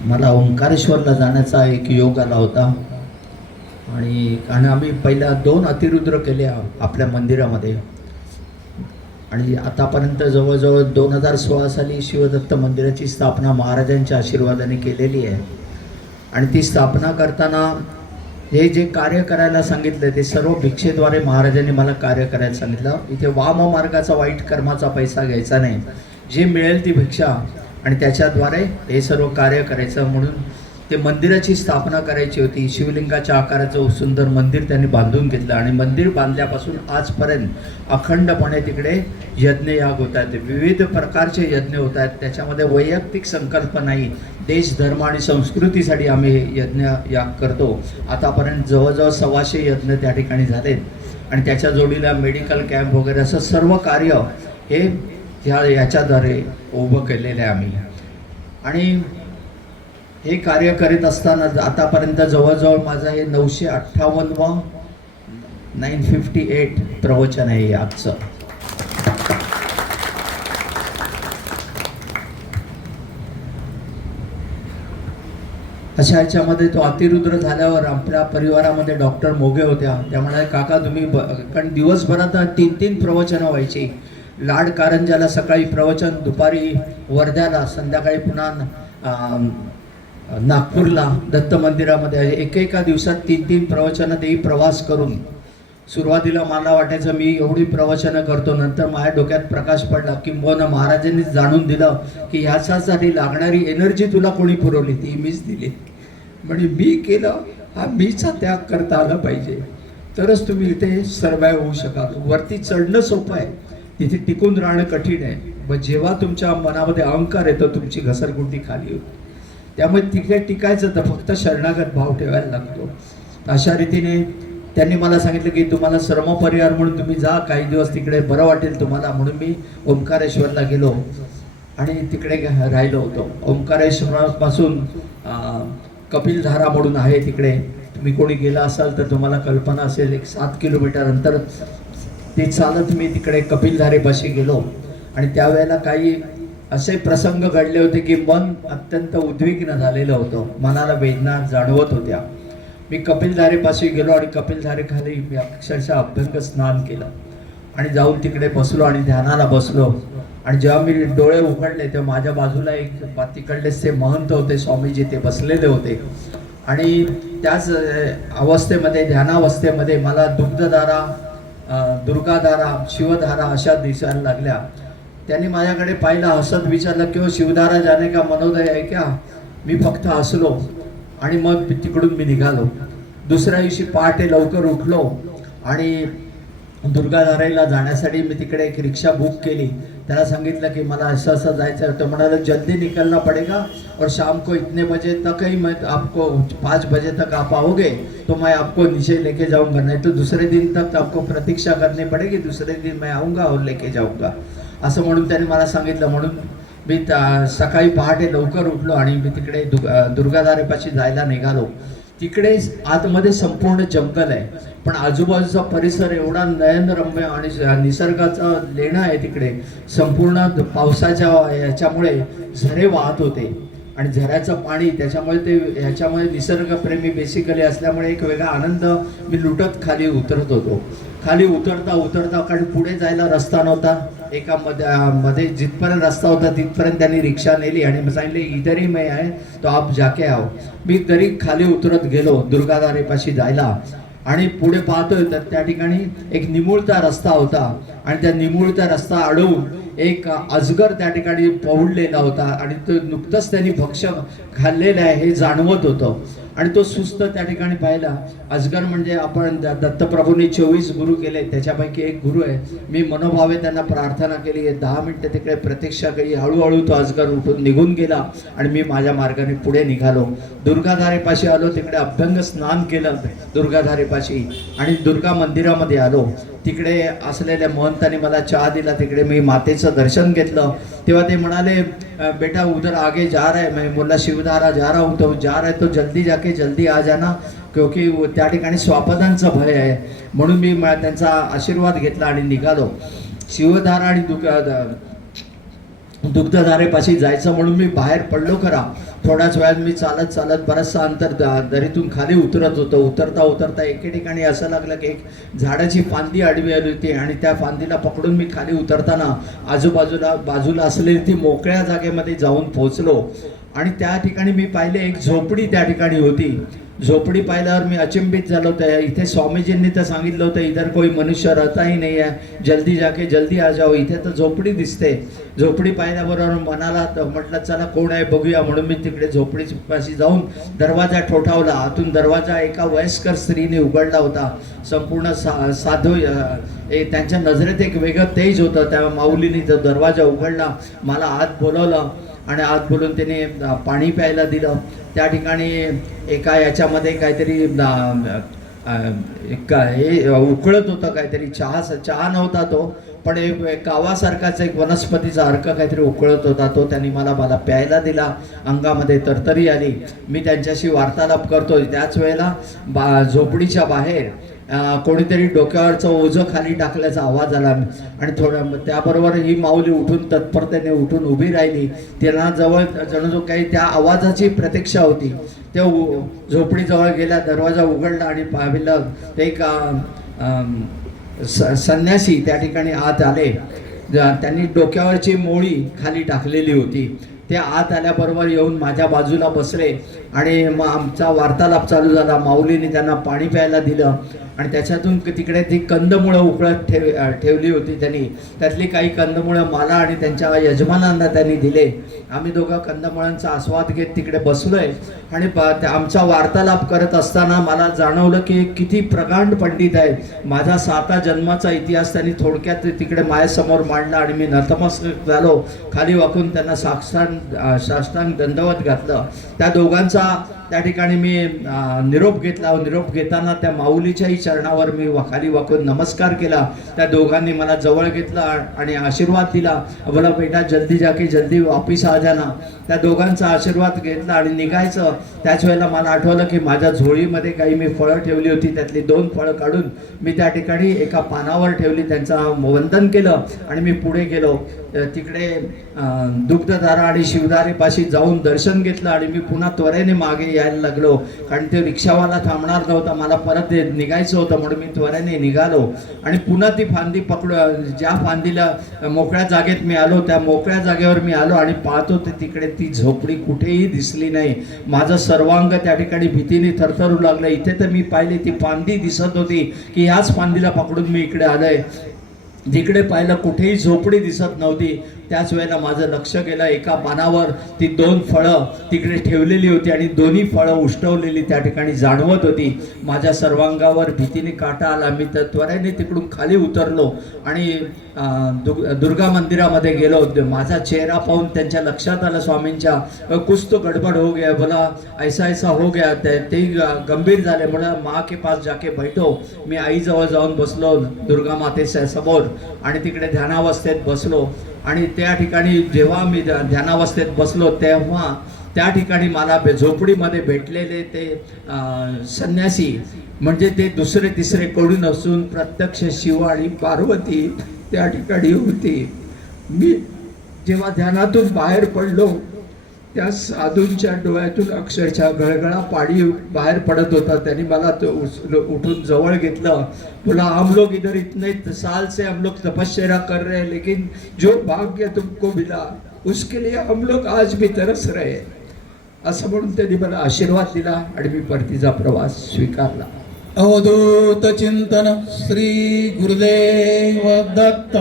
मला ओंकारेश्वरला जाण्याचा एक योग आला होता. आणि कारण आम्ही पहिल्या दोन अतिरुद्र केले आपल्या मंदिरामध्ये. आणि आतापर्यंत जवळजवळ दोन हजार सोळा साली शिवदत्त मंदिराची स्थापना महाराजांच्या आशीर्वादाने केलेली आहे. आणि ती स्थापना करताना हे जे कार्य करायला सांगितलं ते सर्व भिक्षेद्वारे महाराजांनी मला कार्य करायला सांगितलं. इथे वाम मार्गाचा वाईट कर्माचा पैसा घ्यायचा नाही. जे मिळेल ती भिक्षा. आणि त्याच्याद्वारे हे सर्व कार्य करायचं म्हणून ते मंदिराची स्थापना करायची होती. शिवलिंगाच्या आकाराचं सुंदर मंदिर त्यांनी बांधून घेतलं आणि मंदिर बांधल्यापासून आजपर्यंत अखंडपणे तिकडे यज्ञ याग होत आहेत. विविध प्रकारचे यज्ञ होत आहेत. त्याच्यामध्ये वैयक्तिक संकल्प नाही देश धर्म आणि संस्कृतीसाठी आम्ही यज्ञ याग करतो. आतापर्यंत जवळजवळ सव्वाशे यज्ञ त्या ठिकाणी झालेत. आणि त्याच्या जोडीला मेडिकल कॅम्प वगैरे असं सर्व कार्य हे ह्या याच्याद्वारे उभं केलेलं आहे आम्ही. आणि हे कार्य करीत असताना आतापर्यंत जवळजवळ माझं हे नऊशे अठ्ठावन्नवं नाईन फिफ्टी एट प्रवचन आहे आजचं. अशा ह्याच्यामध्ये तो अतिरुद्र झाल्यावर आपल्या परिवारामध्ये डॉक्टर मोगे होत्या. त्या म्हणाले काका तुम्ही कारण दिवसभरात तीन तीन प्रवचनं व्हायची. लाड कारंजाला सकाळी प्रवचन दुपारी वर्ध्याला संध्याकाळी पुन्हा नागपूरला दत्त मंदिरामध्ये. एकेका दिवसात तीन तीन प्रवचनं देई प्रवास करून सुरुवातीला मला वाटायचं मी एवढी प्रवचनं करतो. नंतर माझ्या डोक्यात प्रकाश पडला किंबहुना महाराजांनी जाणून दिलं की ह्याच्यासाठी लागणारी एनर्जी तुला कोणी पुरवली ती मीच दिली. म्हणजे मी केलं हा मीचा त्याग करता आला पाहिजे. तरच तुम्ही इथे सर्वाय होऊ शकाल. वरती चढणं सोपं आहे. तिथे टिकून राहणं कठीण आहे. मग जेव्हा तुमच्या मनामध्ये अहंकार येतो तुमची घसरगुंडी खाली होती. त्यामुळे तिकडे टिकायचं तर फक्त शरणागत भाव ठेवायला लागतो. अशा रीतीने त्यांनी मला सांगितलं की तुम्हाला श्रमपरिहार म्हणून तुम्ही जा काही दिवस तिकडे बरं वाटेल तुम्हाला म्हणून मी ओंकारेश्वरला गेलो आणि तिकडे राहिलो होतो. ओंकारेश्वरापासून कपिलधारा म्हणून आहे तिकडे. तुम्ही कोणी गेला असाल तर तुम्हाला कल्पना असेल एक सात किलोमीटर अंतर ते चालत मी तिकडे कपिलधारेपाशी गेलो. आणि त्यावेळेला काही असे प्रसंग घडले होते की मन अत्यंत उद्विग्न झालेलं होतं. मनाला वेदना जाणवत होत्या. मी कपिलधारेपाशी गेलो आणि कपिलधारेखाली मी अक्षरशः अभ्यंग स्नान केलं. आणि जाऊन तिकडे बसलो आणि ध्यानाला बसलो. आणि जेव्हा मी डोळे उघडले तेव्हा माझ्या बाजूला एक तिकडलेच ते महंत होते स्वामीजी ते बसलेले होते. आणि त्याच अवस्थेमध्ये ध्यानावस्थेमध्ये मला दुग्धदारा दुर्गाधारा शिवधारा अशा दिसायला लागल्या. त्यांनी माझ्याकडे पाहिलं हसत विचारलं किंवा शिवधारा जाणे का मनोदय आहे क्या? मी फक्त हसलो आणि मग तिकडून मी निघालो. दुसऱ्या दिवशी पहाटे लवकर उठलो आणि दुर्गाधाराईला जाण्यासाठी मी तिकडे एक रिक्षा बुक केली. त्याला सांगितलं की मला असं असं जायचं आहे. तो म्हणाला जल्दी निकलना पड़ेगा और शाम को इतने बजे तक ही मैं आपको पाँच बजे तक आप आओगे तो मैं आपको नीचे लेके जाऊंगा। नहीं तो दूसरे दिन तक आपको प्रतीक्षा करनी पड़ेगी दुसरे दिन मैं आऊंगा और लेके जाऊंगा। असं म्हणून त्याने मला सांगितलं. म्हणून मी सकाळी पहाटे लवकर उठलो आणि मी तिकडे दु दुर्गाधारेपाशी जायला निघालो. तिकडे आतमध्ये संपूर्ण जंगल आहे. पण आजूबाजूचा परिसर एवढा नयनरम्य आणि निसर्गाचा लेणं आहे तिकडे. संपूर्ण पावसाच्या याच्यामुळे झरे वाहत होते. आणि झऱ्याचं पाणी त्याच्यामुळे ते ह्याच्यामुळे निसर्गप्रेमी बेसिकली असल्यामुळे एक वेगळा आनंद मी लुटत खाली उतरत होतो. खाली उतरता उतरता कारण पुढे जायला रस्ता नव्हता. एका मध्ये मध्ये जिथपर्यंत रस्ता होता तिथपर्यंत त्यांनी रिक्षा नेली आणि सांगितले इधरही मी आहे तो आप जाके आहो मी तरी खाली उतरत गेलो दुर्गाधारेपाशी जायला. आणि पुढे पाहतोय तर त्या ठिकाणी एक निमुळता रस्ता होता. आणि त्या निमुळता रस्ता अडवून एक अजगर त्या ठिकाणी पहुडलेला होता. आणि तो नुकतंच त्यांनी भक्ष खाल्लेलं आहे हे जाणवत होतं. आणि तो सुस्त त्या ठिकाणी पाहिला. अजगर म्हणजे आपण द- दत्तप्रभूंनी चोवीस गुरु केले त्याच्यापैकी एक गुरु आहे. मी मनोभावे त्यांना प्रार्थना केली. आहे दहा मिनटं तिकडे प्रतीक्षा केली हळूहळू तो अजगर उठून निघून गेला आणि मी माझ्या मार्गाने पुढे निघालो. दुर्गाधारेपाशी आलो. तिकडे अभ्यंग स्नान केलं. दुर्गाधारेपाशी. आणि दुर्गा मंदिरामध्ये आलो. तिकडे असलेल्या महंतांनी मला चहा दिला. तिकडे मी मातेचं दर्शन घेतलं. तेव्हा ते म्हणाले बेटा उधर आगे जा रहा है. मैं बोला शिवधारा जा रहा हूँ. तो जा रहा है. तो जल्दी जाके जल्दी आ जाना क्योंकि वो त्या ठिकाणी स्वापदांचं भय आहे. म्हणून मी त्यांचा आशीर्वाद घेतला आणि निघालो. शिवधारा आणि दुर्गा दुग्धधारेपाशी जायचं म्हणून मी बाहेर पडलो खरा. थोड्याच वेळात मी चालत चालत बराचसा अंतर द- दरीतून खाली उतरत होतो. उतरता उतरता एके ठिकाणी असं लागलं की एक झाडाची फांदी आडवी आली होती आणि त्या फांदीला पकडून मी खाली उतरताना आजूबाजूला बाजूला असलेली ती मोकळ्या जागेमध्ये जाऊन पोहोचलो. आणि त्या ठिकाणी मी पाहिले एक झोपडी त्या ठिकाणी होती. झोपडी पाहिल्यावर मी अचंबित झालो होतं. इथे स्वामीजींनी तर सांगितलं होतं इधर कोई मनुष्य राहताही नाही आहे जल्दी जाके जल्दी आ जाओ. इथे तर झोपडी दिसते. झोपडी पाहिल्याबरोबर मनाला तर म्हटलं चला कोण आहे? बघूया. म्हणून मी तिकडे झोपडीपाशी जाऊन दरवाजा ठोठावला. आतून दरवाजा एका वयस्कर स्त्रीने उघडला होता. संपूर्ण सा साधू त्यांच्या नजरेत एक वेगळं तेज होतं. त्या माऊलीने तो दरवाजा उघडला. मला आत बोलवलं आणि आत बोलून त्याने पाणी प्यायला दिलं. त्या ठिकाणी एका याच्यामध्ये काहीतरी एक हे उकळत होतं काहीतरी. चहा चहा नव्हता तो पण एक कावासारखाच एक वनस्पतीचा अर्क काहीतरी उकळत होता. तो त्यांनी मला मला प्यायला दिला. अंगामध्ये तरतरी आली. मी त्यांच्याशी वार्तालाप करतो त्याच वेळेला बा झोपडीच्या बाहेर कोणीतरी डोक्यावरचं ओझं खाली टाकल्याचा आवाज आला. आणि थोडं त्याबरोबर ही माऊली उठून तत्परतेने उठून उभी राहिली. त्यांना जवळ जणू जो काही त्या आवाजाची प्रतीक्षा होती. त्या झोपडीजवळ गेल्या दरवाजा उघडला आणि पाहिलं ते एक स- संन्यासी त्या ठिकाणी आत आले. त्यांनी डोक्यावरची मोळी खाली टाकलेली होती. ते आत आल्याबरोबर येऊन माझ्या बाजूला बसले. आणि मग आमचा वार्तालाप चालू झाला. माऊलीने त्यांना पाणी प्यायला दिलं. आणि त्याच्यातून तिकडे ती कंदमुळं उकळत ठेव ठेवली होती त्यांनी. त्यातली काही कंदमुळं मला आणि त्यांच्या यजमानांना त्यांनी दिले. आम्ही दोघं कंदमुळांचा आस्वाद घेत तिकडे बसलोय. आणि आमचा वार्तालाप करत असताना मला जाणवलं की किती प्रगांड पंडित आहे. माझा साता जन्माचा इतिहास त्यांनी थोडक्यात तिकडे माझ्यासमोर मांडला आणि मी नतमस्तक झालो. खाली वाकून त्यांना साष्टांग साष्टांग दंडवत घातलं. त्या दोघांचा 역사 त्या ठिकाणी मी निरोप घेतला. निरोप घेताना त्या माऊलीच्याही चरणावर मी खाली वाकून नमस्कार केला. त्या दोघांनी मला जवळ घेतला आणि आशीर्वाद दिला. बोला बेटा जल्दी जाके जल्दी वापिस आ जाना. त्या दोघांचा आशीर्वाद घेतला आणि निघायचं. त्याच वेळेला मला आठवलं की माझ्या झोळीमध्ये काही मी फळं ठेवली होती. त्यातली दोन फळं काढून मी त्या ठिकाणी एका पानावर ठेवली. त्यांचं वंदन केलं आणि मी पुढे गेलो. तिकडे दुग्धधारा आणि शिवदारीपाशी जाऊन दर्शन घेतलं आणि मी पुन्हा त्वरेने मागे यायला लागलो. कारण ते रिक्षावाला थांबणार नव्हता. मला परत निघायचं होतं. म्हणून मी त्वरेने निघालो. आणि पुन्हा ती फांदी पकड ज्या फांदीला मोकळ्या जागेत मी आलो त्या मोकळ्या जागेवर मी आलो आणि पाहतो ते तिकडे ती झोपडी कुठेही दिसली नाही. माझं सर्वांग त्या ठिकाणी भीतीने थरथरू लागलं. इथे तर मी पाहिली ती फांदी दिसत होती की ह्याच फांदीला पकडून मी इकडे आलोय. जिकडे पाहिलं कुठेही झोपडी दिसत नव्हती. त्याच वेळेला माझं लक्ष गेलं एका पानावर ती दोन फळं तिकडे ठेवलेली होती आणि दोन्ही फळं उष्टवलेली त्या ठिकाणी जाणवत होती. माझ्या सर्वांगावर भीतीने काटा आला. मी तर त्वरेने तिकडून खाली उतरलो आणि दु- दुर्गा मंदिरामध्ये गेलो. माझा चेहरा पाहून त्यांच्या लक्षात आलं स्वामींच्या "अ, कुछ तो गडबड हो गया बोला ऐसा ऐसा हो गया ते ते ग- गंभीर झाले. म्हणा मा के पास जाके बैठो. मी आईजवळ जाऊन बसलो दुर्गा मातेच्या समोर आणि तिकडे ध्यानावस्थेत बसलो. आणि त्या ठिकाणी जेव्हा मी ध्या- ध्यानावस्थेत बसलो तेव्हा त्या ठिकाणी मला बे- झोपडीमध्ये भेटलेले ते संन्यासी म्हणजे ते दुसरे तिसरे कोणी नसून प्रत्यक्ष शिव आणि पार्वती त्या ठिकाणी होती. मी जेव्हा ध्यानातून बाहेर पडलो त्या साधूंच्या डोळ्यातून अक्षरशः गळगळा पाणी बाहेर पडत होता. त्यांनी मला तो उठून जवळ घेतलं. बोला हम लोग इधर इतने साल से हम लोग तपश्चर्या कर रहे हैं लेकिन जो भाग्य तुमको मिला उसके लिए हम लोग आज भी तरस रहे असं म्हणून त्यांनी मला आशीर्वाद दिला आणि मी परतीचा प्रवास स्वीकारला. अवधूत चिंतन श्री गुरुदेव दत्त.